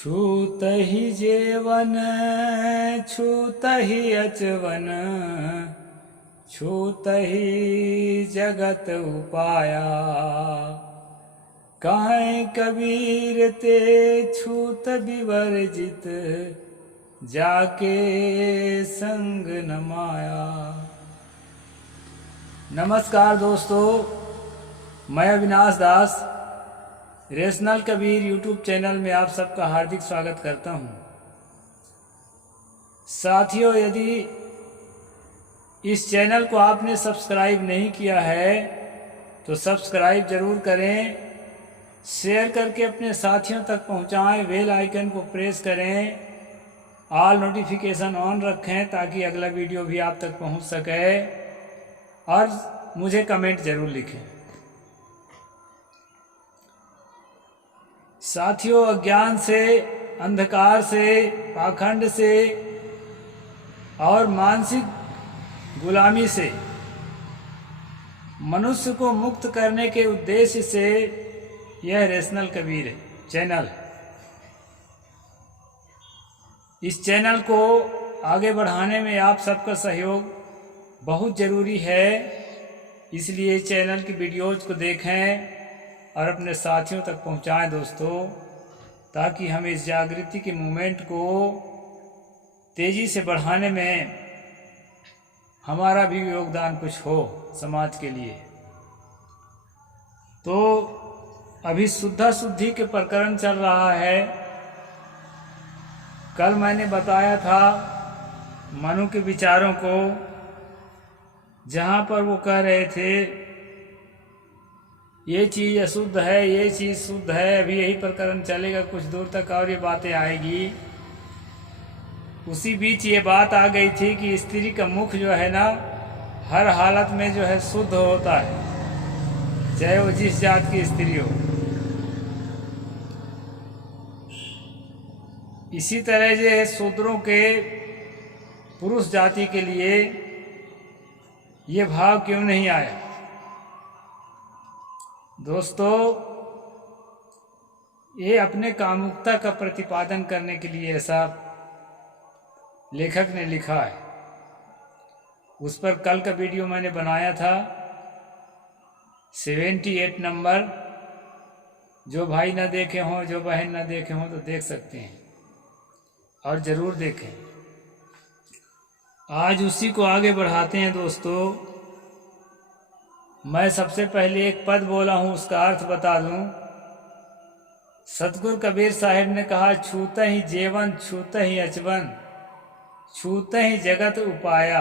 छूत ही जेवन छूत ही अचवन छूत ही जगत उपाया। काहे कबीर ते छूत विवर्जित जाके संग न माया। नमस्कार दोस्तों, मैं अविनाश दास रेशनल कबीर यूट्यूब चैनल में आप सबका हार्दिक स्वागत करता हूं। साथियों, यदि इस चैनल को आपने सब्सक्राइब नहीं किया है तो सब्सक्राइब जरूर करें, शेयर करके अपने साथियों तक पहुंचाएं, बेल आइकन को प्रेस करें, ऑल नोटिफिकेशन ऑन रखें ताकि अगला वीडियो भी आप तक पहुंच सके और मुझे कमेंट जरूर लिखें। साथियों, अज्ञान से, अंधकार से, पाखंड से और मानसिक गुलामी से मनुष्य को मुक्त करने के उद्देश्य से यह रेशनल कबीर चैनल है। इस चैनल को आगे बढ़ाने में आप सबका सहयोग बहुत ज़रूरी है, इसलिए चैनल की वीडियोज़ को देखें और अपने साथियों तक पहुंचाएं दोस्तों, ताकि हम इस जागृति के मूवमेंट को तेज़ी से बढ़ाने में हमारा भी योगदान कुछ हो समाज के लिए। तो अभी शुद्धा शुद्धि के प्रकरण चल रहा है। कल मैंने बताया था मनु के विचारों को, जहाँ पर वो कह रहे थे ये चीज़ अशुद्ध है, ये चीज़ शुद्ध है। अभी यही प्रकरण चलेगा कुछ दूर तक और ये बातें आएगी। उसी बीच ये बात आ गई थी कि स्त्री का मुख जो है ना, हर हालत में जो है शुद्ध होता है, चाहे वो जिस जात की स्त्री हो। इसी तरह जो शूद्रों के पुरुष जाति के लिए ये भाव क्यों नहीं आया? दोस्तों, ये अपने कामुकता का प्रतिपादन करने के लिए ऐसा लेखक ने लिखा है। उस पर कल का वीडियो मैंने बनाया था 78 नंबर। जो भाई ना देखे हों, जो बहन ना देखे हों तो देख सकते हैं और ज़रूर देखें। आज उसी को आगे बढ़ाते हैं दोस्तों। मैं सबसे पहले एक पद बोला हूँ, उसका अर्थ बता दूँ। सतगुरु कबीर साहिब ने कहा, छूत ही जेवन छूत ही अचवन छूत ही जगत उपाया।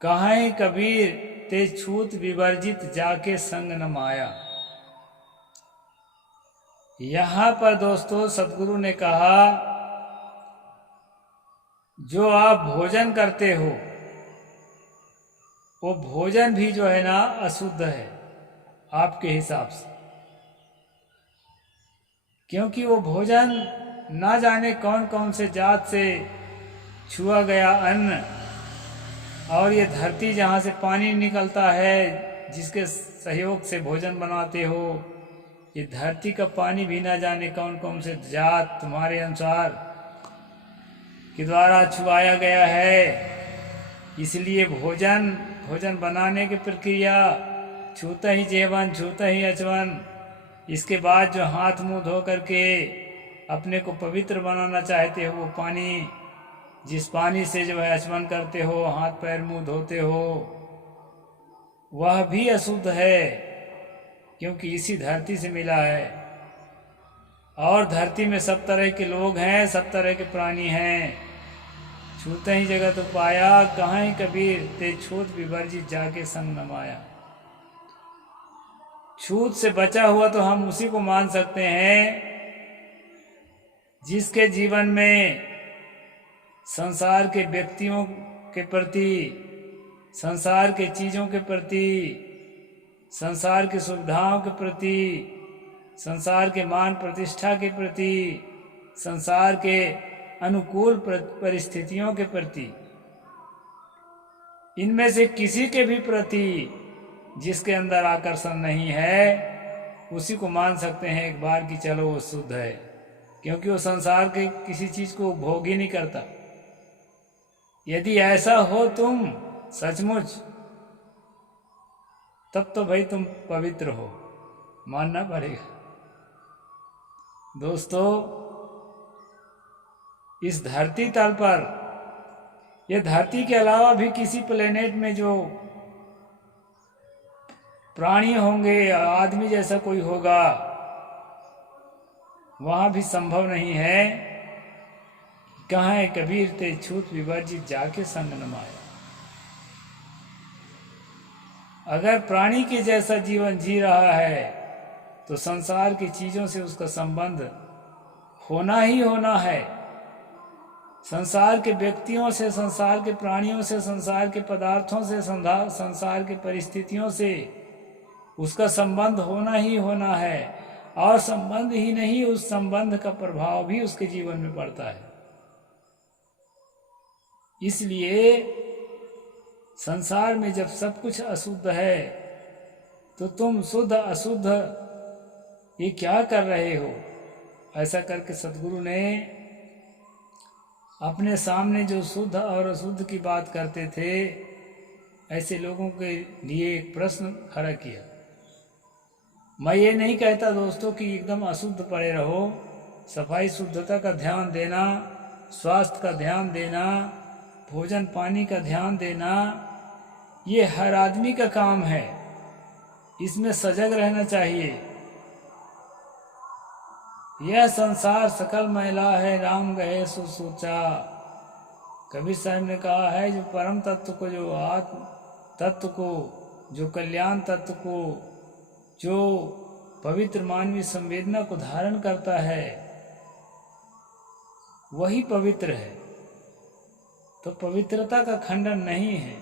कहाँ कबीर ते छूत विवर्जित जाके संग न माया। यहाँ पर दोस्तों सतगुरु ने कहा, जो आप भोजन करते हो वो भोजन भी जो है ना अशुद्ध है आपके हिसाब से, क्योंकि वो भोजन ना जाने कौन कौन से जात से छुआ गया अन्न, और ये धरती जहाँ से पानी निकलता है, जिसके सहयोग से भोजन बनाते हो, ये धरती का पानी भी ना जाने कौन कौन से जात तुम्हारे अनुसार के द्वारा छुआया गया है। इसलिए भोजन बनाने की प्रक्रिया छूता ही जेवन छूता ही अचवन। इसके बाद जो हाथ मुंह धो करके अपने को पवित्र बनाना चाहते हो, वो पानी, जिस पानी से जो है अचमन करते हो, हाथ पैर मुंह धोते हो, वह भी अशुद्ध है, क्योंकि इसी धरती से मिला है। और धरती में सब तरह के लोग हैं, सब तरह के प्राणी हैं। छूते ही जगत उपाया, कहाँ कबीर ते छूत विवर्जित जाके संग न माया। छूत से बचा हुआ तो हम उसी को मान सकते हैं जिसके जीवन में संसार के व्यक्तियों के प्रति, संसार के चीज़ों के प्रति, संसार की सुविधाओं के प्रति, संसार के मान प्रतिष्ठा के प्रति, संसार के अनुकूल परिस्थितियों के प्रति, इनमें से किसी के भी प्रति जिसके अंदर आकर्षण नहीं है, उसी को मान सकते हैं एक बार कि चलो वो शुद्ध है। क्योंकि वो संसार के किसी चीज को भोग ही नहीं करता। यदि ऐसा हो तुम सचमुच, तब तो भाई तुम पवित्र हो, मानना पड़ेगा। दोस्तों, इस धरती तल पर, यह धरती के अलावा भी किसी प्लेनेट में जो प्राणी होंगे, आदमी जैसा कोई होगा, वहां भी संभव नहीं है। कहाँ है कबीर ते छूत विवर्जित जाके संग न माया। अगर प्राणी के जैसा जीवन जी रहा है तो संसार की चीजों से उसका संबंध होना ही होना है। संसार के व्यक्तियों से, संसार के प्राणियों से, संसार के पदार्थों से, संसार की परिस्थितियों से उसका संबंध होना ही होना है। और संबंध ही नहीं, उस संबंध का प्रभाव भी उसके जीवन में पड़ता है। इसलिए संसार में जब सब कुछ अशुद्ध है तो तुम शुद्ध अशुद्ध ये क्या कर रहे हो? ऐसा करके सद्गुरु ने अपने सामने जो शुद्ध और अशुद्ध की बात करते थे, ऐसे लोगों के लिए एक प्रश्न खड़ा किया। मैं ये नहीं कहता दोस्तों कि एकदम अशुद्ध पड़े रहो। सफाई शुद्धता का ध्यान देना, स्वास्थ्य का ध्यान देना, भोजन पानी का ध्यान देना, ये हर आदमी का काम है। इसमें सजग रहना चाहिए। यह संसार सकल मैला है, राम गए सो सोचा। कबीर साहब ने कहा है, जो परम तत्व को, जो आत्म तत्व को, जो कल्याण तत्व को, जो पवित्र मानवीय संवेदना को धारण करता है, वही पवित्र है। तो पवित्रता का खंडन नहीं है,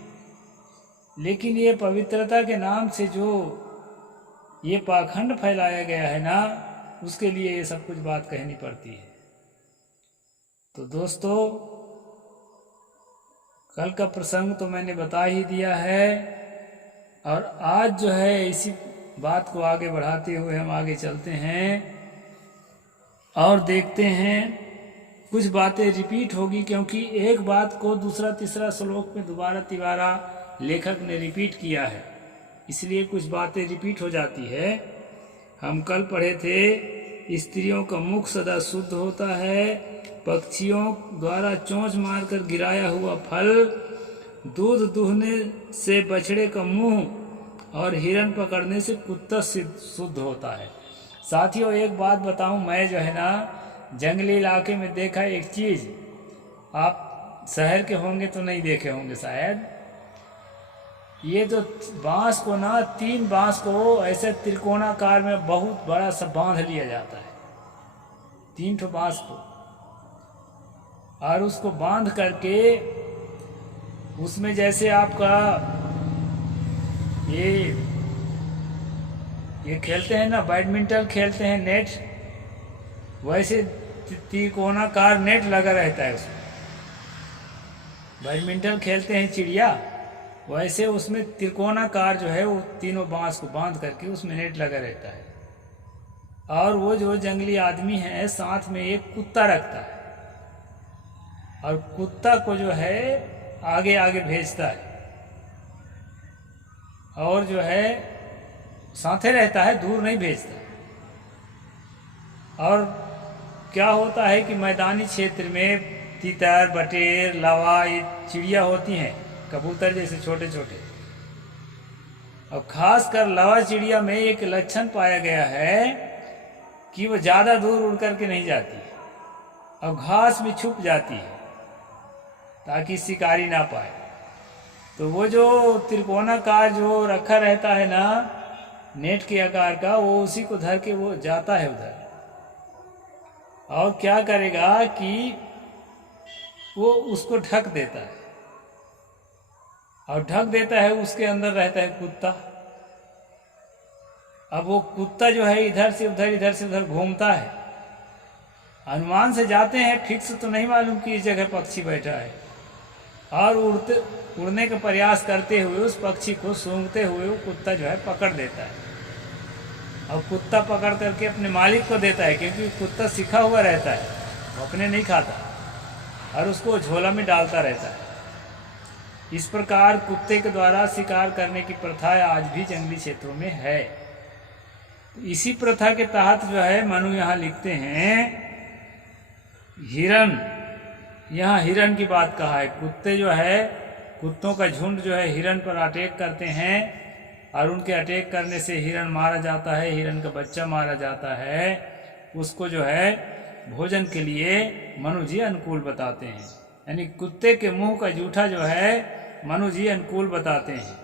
लेकिन ये पवित्रता के नाम से जो ये पाखंड फैलाया गया है ना, उसके लिए ये सब कुछ बात कहनी पड़ती है। तो दोस्तों, कल का प्रसंग तो मैंने बता ही दिया है, और आज जो है इसी बात को आगे बढ़ाते हुए हम आगे चलते हैं और देखते हैं। कुछ बातें रिपीट होगी, क्योंकि एक बात को दूसरा तीसरा श्लोक में दोबारा तिबारा लेखक ने रिपीट किया है, इसलिए कुछ बातें रिपीट हो जाती है। हम कल पढ़े थे, स्त्रियों का मुख सदा शुद्ध होता है, पक्षियों द्वारा चोंच मारकर गिराया हुआ फल, दूध दूहने से बछड़े का मुंह, और हिरण पकड़ने से कुत्ता शुद्ध होता है। साथियों, एक बात बताऊं, मैं जो है ना जंगली इलाके में देखा एक चीज, आप शहर के होंगे तो नहीं देखे होंगे शायद। ये तो बांस को ना, 3 बांस को ऐसे त्रिकोणाकार में बहुत बड़ा सा बांध लिया जाता है, 3 ठो बांस को, और उसको बांध करके उसमें जैसे आपका ये खेलते हैं ना, बैडमिंटन खेलते हैं नेट, वैसे त्रिकोणाकार नेट लगा रहता है उसमें। बैडमिंटन खेलते हैं चिड़िया, वैसे उसमें त्रिकोणाकार जो है वो तीनों बांस को बांध करके उसमें नेट लगा रहता है। और वो जो जंगली आदमी है साथ में एक कुत्ता रखता है, और कुत्ता को जो है आगे आगे भेजता है, और जो है साथे रहता है, दूर नहीं भेजता। और क्या होता है कि मैदानी क्षेत्र में तीतर, बटेर, लावा, ये चिड़िया होती हैं, कबूतर जैसे छोटे छोटे। और खासकर लावा चिड़िया में एक लक्षण पाया गया है कि वो ज़्यादा दूर उड़ करके नहीं जाती है, और घास में छुप जाती है ताकि शिकारी ना पाए। तो वो जो त्रिकोणाकार जो रखा रहता है ना नेट के आकार का, वो उसी को धर के वो जाता है उधर, और क्या करेगा कि वो उसको ढक देता है, और ढक देता है, उसके अंदर रहता है कुत्ता। अब वो कुत्ता जो है इधर से उधर, इधर से उधर घूमता है। अनुमान से जाते हैं, ठीक से तो नहीं मालूम कि इस जगह पक्षी बैठा है, और उड़ने का प्रयास करते हुए उस पक्षी को सूंघते हुए वो कुत्ता जो है पकड़ देता है, और कुत्ता पकड़ करके अपने मालिक को देता है, क्योंकि कुत्ता सीखा हुआ रहता है, वो अपने नहीं खाता और उसको झोला में डालता रहता है। इस प्रकार कुत्ते के द्वारा शिकार करने की प्रथा आज भी जंगली क्षेत्रों में है। इसी प्रथा के तहत जो है मनु यहाँ लिखते हैं हिरण, यहाँ हिरण की बात कहा है। कुत्ते जो है, कुत्तों का झुंड जो है हिरण पर अटैक करते हैं और उनके अटैक करने से हिरण मारा जाता है, हिरण का बच्चा मारा जाता है। उसको जो है भोजन के लिए मनु जी अनुकूल बताते हैं, यानी कुत्ते के मुंह का जूठा जो है मनु जी अनुकूल बताते हैं।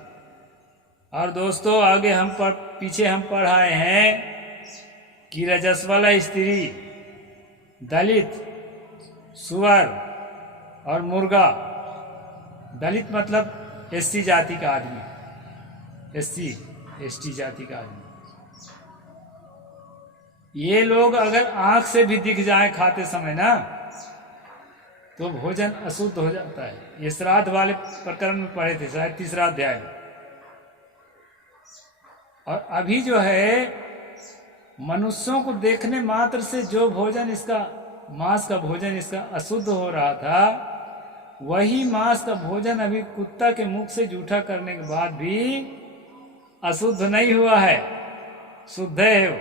और दोस्तों आगे पीछे हम पढ़ाए हैं कि रजस्वला स्त्री, दलित, सुअर और मुर्गा। दलित मतलब एससी जाति का आदमी, एसटी जाति का आदमी। ये लोग अगर आंख से भी दिख जाए खाते समय ना, तो भोजन अशुद्ध हो जाता है। ये श्राद्ध वाले प्रकरण में पढ़े थे, शायद 3रा अध्याय में। और अभी जो है मनुष्यों को देखने मात्र से जो भोजन इसका, मांस का भोजन इसका अशुद्ध हो रहा था, वही मांस का भोजन अभी कुत्ता के मुख से जूठा करने के बाद भी अशुद्ध नहीं हुआ है, शुद्ध है वो।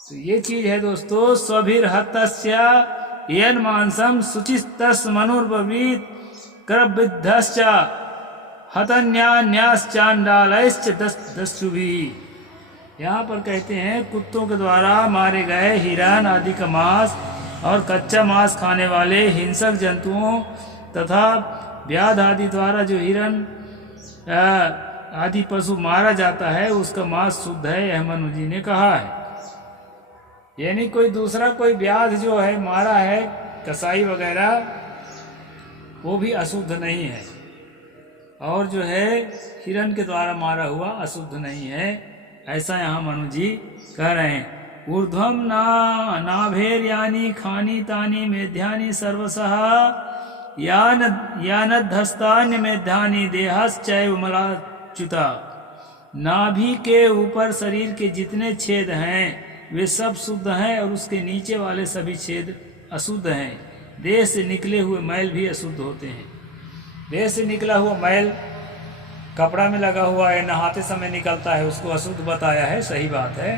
तो ये चीज है दोस्तों। स्वभिर्हतस्य येन मांसम शुचिस्तस् मनुर्ब्रवीत करविद्धश्च हतन्यान्याश्चांडालश्च दस्युभिः। यहाँ पर कहते हैं कुत्तों के द्वारा मारे गए हिरण आदि का मांस और कच्चा मांस खाने वाले हिंसक जंतुओं तथा व्याध आदि द्वारा जो हिरण आदि पशु मारा जाता है, उसका मांस शुद्ध है, यह मनु जी ने कहा है। यानी कोई दूसरा कोई व्याध जो है मारा है, कसाई वगैरह, वो भी अशुद्ध नहीं है, और जो है हिरण के द्वारा मारा हुआ अशुद्ध नहीं है, ऐसा यहाँ मनु जी कह रहे हैं। ऊर्ध्वम नाभेर्यानि खानी तानि मेध्यानि सर्वशः यानद्धस्तान्य मेध्यानि देहश्चैव मलाच्युता। नाभि के ऊपर शरीर के जितने छेद हैं वे सब शुद्ध हैं और उसके नीचे वाले सभी छेद अशुद्ध हैं। देह से निकले हुए मैल भी अशुद्ध होते हैं। देह से निकला हुआ मैल कपड़ा में लगा हुआ है, नहाते समय निकलता है, उसको अशुद्ध बताया है, सही बात है।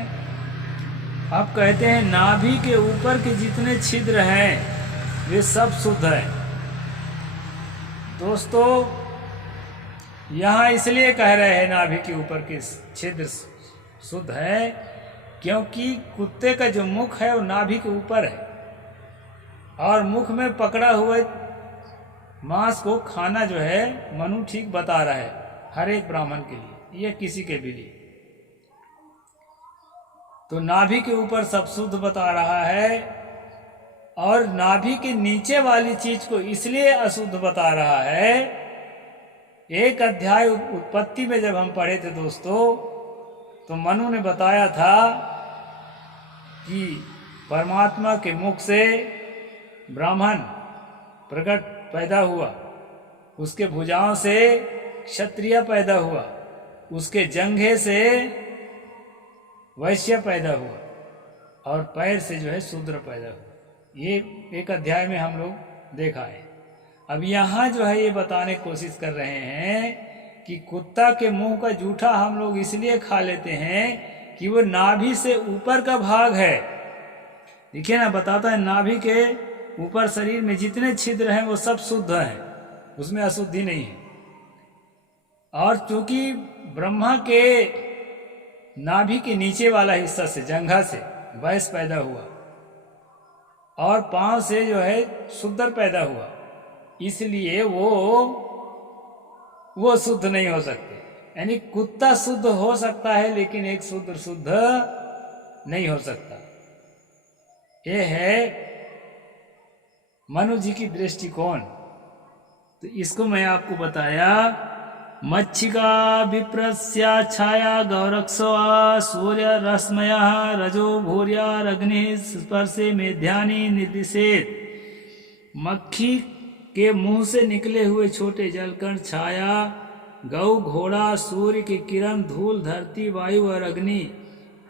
अब कहते हैं नाभि के ऊपर के जितने छिद्र हैं वे सब शुद्ध हैं। दोस्तों यहाँ इसलिए कह रहे हैं नाभि के ऊपर के छिद्र शुद्ध है, क्योंकि कुत्ते का जो मुख है वो नाभि के ऊपर है, और मुख में पकड़ा हुआ मांस को खाना जो है मनु ठीक बता रहा है हर एक ब्राह्मण के लिए या किसी के भी लिए। तो नाभि के ऊपर सब शुद्ध बता रहा है, और नाभि के नीचे वाली चीज को इसलिए अशुद्ध बता रहा है। एक अध्याय उत्पत्ति में जब हम पढ़े थे दोस्तों, तो मनु ने बताया था कि परमात्मा के मुख से ब्राह्मण प्रकट पैदा हुआ, उसके भुजाओं से क्षत्रिय पैदा हुआ, उसके जंघे से वैश्य पैदा हुआ, और पैर से जो है शूद्र पैदा हुआ। ये एक अध्याय में हम लोग देखा है। अब यहाँ जो है ये बताने की कोशिश कर रहे हैं कि कुत्ता के मुंह का जूठा हम लोग इसलिए खा लेते हैं कि वो नाभि से ऊपर का भाग है। देखिए ना, बताता है नाभि के ऊपर शरीर में जितने छिद्र हैं वो सब शुद्ध हैं, उसमें अशुद्धि नहीं है। और चूंकि ब्रह्मा के नाभि के नीचे वाला हिस्सा से, जंघा से वैश्य पैदा हुआ, और पांव से जो है शूद्र पैदा हुआ, इसलिए वो शुद्ध नहीं हो सकते। यानी कुत्ता शुद्ध हो सकता है, लेकिन एक शूद्र शुद्ध नहीं हो सकता। ये है मनु जी की दृष्टिकोण। तो इसको मैं आपको बताया। मच्छिका विप्रस्या छाया गौरक्षो सूर्य रश्मय रजो भूर्याग्नि स्पर्शे मेध्यानि निर्दिशेत। मक्खी के मुंह से निकले हुए छोटे जलकण छाया गौ, घोड़ा, सूर्य की किरण, धूल, धरती, वायु और अग्नि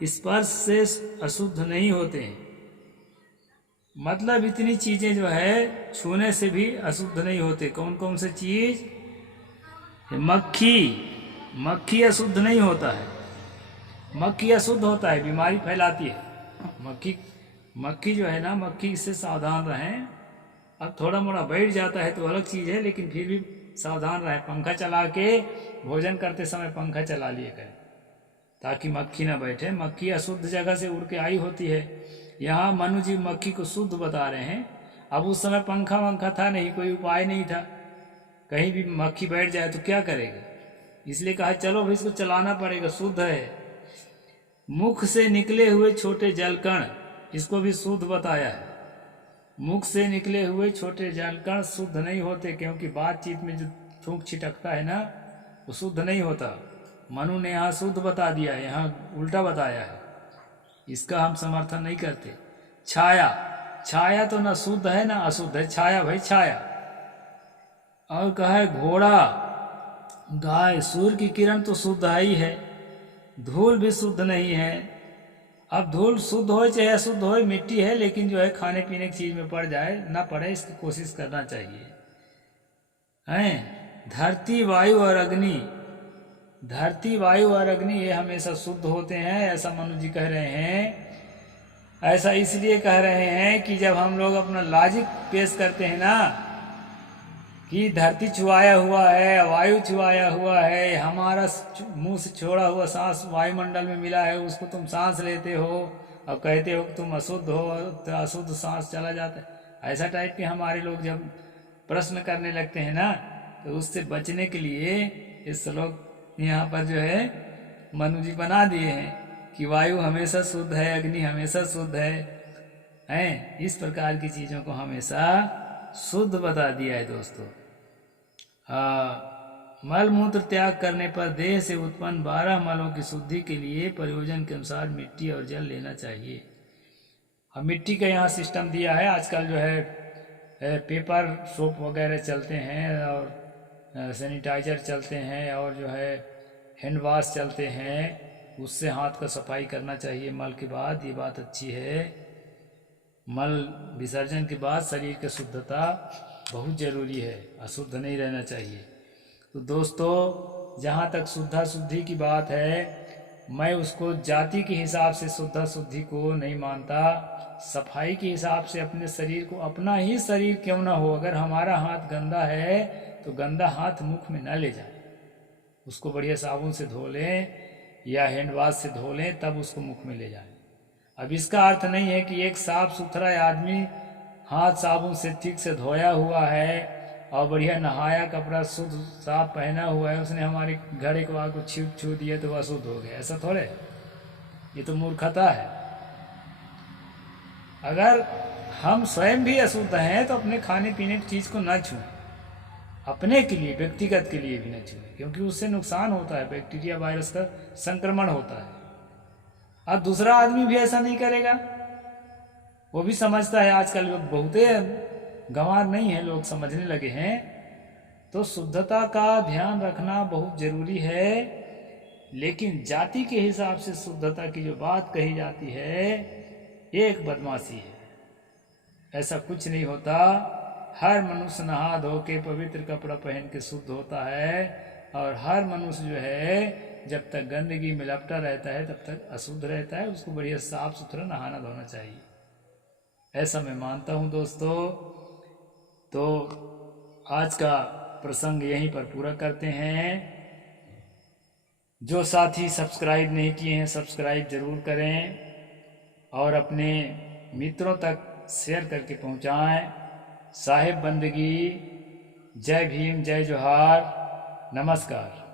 स्पर्श से अशुद्ध नहीं होते हैं। मतलब इतनी चीजें जो है छूने से भी अशुद्ध नहीं होते। कौन कौन से चीज? मक्खी अशुद्ध नहीं होता है। मक्खी अशुद्ध होता है, बीमारी फैलाती है। मक्खी जो है ना, मक्खी से सावधान रहें। अब थोड़ा मोड़ा बैठ जाता है तो अलग चीज़ है, लेकिन फिर भी सावधान रहें। पंखा चला के भोजन करते समय पंखा चला लिए करें ताकि मक्खी ना बैठे। मक्खी अशुद्ध जगह से उड़ के आई होती है। यहाँ मनु जी मक्खी को शुद्ध बता रहे हैं। अब उस समय पंखा वंखा था नहीं, कोई उपाय नहीं था, कहीं भी मक्खी बैठ जाए तो क्या करेगा, इसलिए कहा चलो भाई इसको चलाना पड़ेगा, शुद्ध है। मुख से निकले हुए छोटे जलकण, इसको भी शुद्ध बताया है। मुख से निकले हुए छोटे जलकण शुद्ध नहीं होते, क्योंकि बातचीत में जो थूक छिटकता है ना, वो शुद्ध नहीं होता। मनु ने यहाँ शुद्ध बता दिया, यहाँ उल्टा बताया है। इसका हम समर्थन नहीं करते। छाया तो ना शुद्ध है ना अशुद्ध है, छाया भाई छाया। और कहा है घोड़ा, गाय, सूर्य की किरण तो शुद्ध ही है। धूल भी शुद्ध नहीं है। अब धूल शुद्ध हो चाहे अशुद्ध हो, मिट्टी है, लेकिन जो है खाने पीने की चीज में पड़ जाए ना पड़े, इसकी कोशिश करना चाहिए। हैं धरती, वायु और अग्नि, धरती, वायु और अग्नि ये हमेशा शुद्ध होते हैं, ऐसा मनु जी कह रहे हैं। ऐसा इसलिए कह रहे हैं कि जब हम लोग अपना लॉजिक पेश करते हैं ना कि धरती छुआया हुआ है, वायु छुआया हुआ है, हमारा मुंह से छोड़ा हुआ सांस वायुमंडल में मिला है, उसको तुम सांस लेते हो और कहते हो कि तुम अशुद्ध हो, तो अशुद्ध सांस चला जाता है। ऐसा टाइप के हमारे लोग जब प्रश्न करने लगते हैं ना, तो उससे बचने के लिए इस श्लोक यहाँ पर जो है मनु जी बना दिए हैं कि वायु हमेशा शुद्ध है, अग्नि हमेशा शुद्ध है। इस प्रकार की चीज़ों को हमेशा शुद्ध बता दिया है दोस्तों। मल मूत्र त्याग करने पर देह से उत्पन्न 12 मलों की शुद्धि के लिए प्रयोजन के अनुसार मिट्टी और जल लेना चाहिए। अब मिट्टी का यहाँ सिस्टम दिया है। आजकल जो है पेपर सोप वगैरह चलते हैं और सैनिटाइजर चलते हैं और जो है हैंड वॉश चलते हैं, उससे हाथ का सफाई करना चाहिए मल के बाद। ये बात अच्छी है। मल विसर्जन के बाद शरीर की शुद्धता बहुत ज़रूरी है, अशुद्ध नहीं रहना चाहिए। तो दोस्तों, जहाँ तक शुद्धा शुद्धि की बात है, मैं उसको जाति के हिसाब से शुद्धा शुद्धि को नहीं मानता। सफाई के हिसाब से अपने शरीर को, अपना ही शरीर क्यों ना हो, अगर हमारा हाथ गंदा है तो गंदा हाथ मुख में न ले जाए, उसको बढ़िया साबुन से धो लें या हैंड वॉश से धो लें, तब उसको मुख में ले जाएं। अब इसका अर्थ नहीं है कि एक साफ सुथरा आदमी हाथ साबुन से ठीक से धोया हुआ है और बढ़िया नहाया, कपड़ा शुद्ध साफ पहना हुआ है, उसने हमारे घड़े को आग को छू दिया तो वह अशुद्ध हो गया, ऐसा थोड़े। ये तो मूर्खता है। अगर हम स्वयं भी अशुद्ध हैं तो अपने खाने पीने की चीज़ को न छूएं, अपने के लिए, व्यक्तिगत के लिए भी न छूएं, क्योंकि उससे नुकसान होता है, बैक्टीरिया वायरस का संक्रमण होता है। अब दूसरा आदमी भी ऐसा नहीं करेगा, वो भी समझता है। आजकल बहुते गंवार नहीं है, लोग समझने लगे हैं। तो शुद्धता का ध्यान रखना बहुत जरूरी है, लेकिन जाति के हिसाब से शुद्धता की जो बात कही जाती है, ये एक बदमाशी है। ऐसा कुछ नहीं होता। हर मनुष्य नहा धो के पवित्र कपड़ा पहन के शुद्ध होता है, और हर मनुष्य जो है जब तक गंदगी में लपटा रहता है तब तक अशुद्ध रहता है। उसको बढ़िया साफ सुथरा नहाना धोना चाहिए, ऐसा मैं मानता हूँ दोस्तों। तो आज का प्रसंग यहीं पर पूरा करते हैं। जो साथी सब्सक्राइब नहीं किए हैं, सब्सक्राइब जरूर करें और अपने मित्रों तक शेयर करके पहुँचाएं। साहिब बंदगी। जय भीम, जय जोहार, नमस्कार।